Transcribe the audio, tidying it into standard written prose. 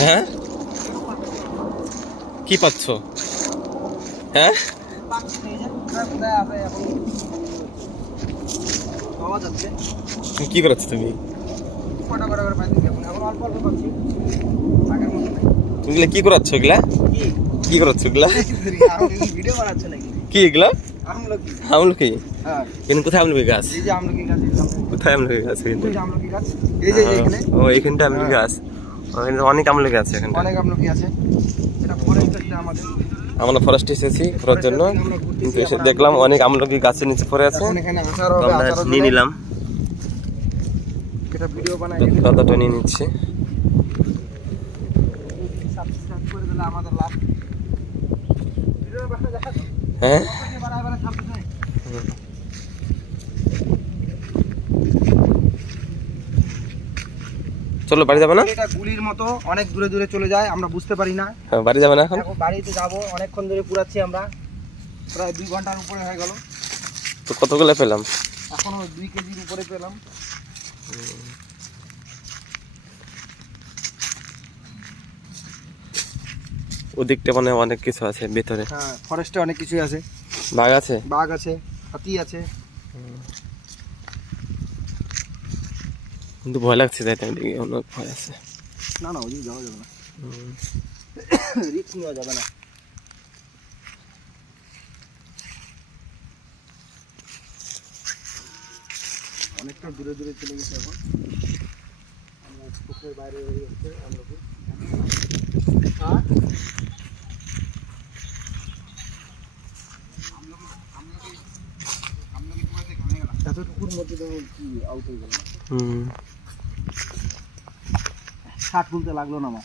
হ্যাঁ কি পাচ্ছ? হ্যাঁ কি করাচ্ছ তুমি? তুমি কি করাচ্ছ এগুলা? কি করাচ্ছ এগুলা? কি এগুলা? আমলকি? কিন্তু কোথায় আমলকি গাছ? কোথায় আমলকি গাছ? ও এইখানটা আমলকি গাছ। অনেক আমলকি আছে এখানটা। আমরা ফরেস্টে এসেছি ঘোরার জন্য, কিন্তু এসে দেখলাম অনেক আমলকি গাছের নিচে পড়ে আছে। আমরা নিয়ে নিলাম, দাদাটা নিয়ে নিচ্ছে। হ্যাঁ চলো বাড়ি যাবে না? এটা গুলির মতো অনেক দূরে দূরে চলে যায়, আমরা বুঝতে পারি না। বাড়ি যাবে না এখন? বাড়িতে যাবো, অনেকক্ষণ ধরে পুরাচ্ছি আমরা, প্রায় 2 ঘন্টার উপরে হয়ে গেল। তো কতগুলো পেলাম? এখনো 2 কেজির উপরে পেলাম। ওদিকটা মানে অনেক কিছু আছে ভিতরে। হ্যাঁ, ফরেস্টে অনেক কিছুই আছে। বাঘ আছে? বাঘ আছে, হাতি আছে। কিন্তু ভয় লাগছে, যাইতে ওদিকে অনেক ভয় আছে। না না, ওদিকে যাওয়া যাবে না, রিস্ক নেওয়া যাবে না। অনেকটা দূরে দূরে চলে গেছে এখন, আমরা পুকুরের বাইরে হয়ে গেছে আমলকি। এতটুকুর মধ্যে তো কি আউট হয়ে গেল। 60 তুলতে লাগলো না আমার।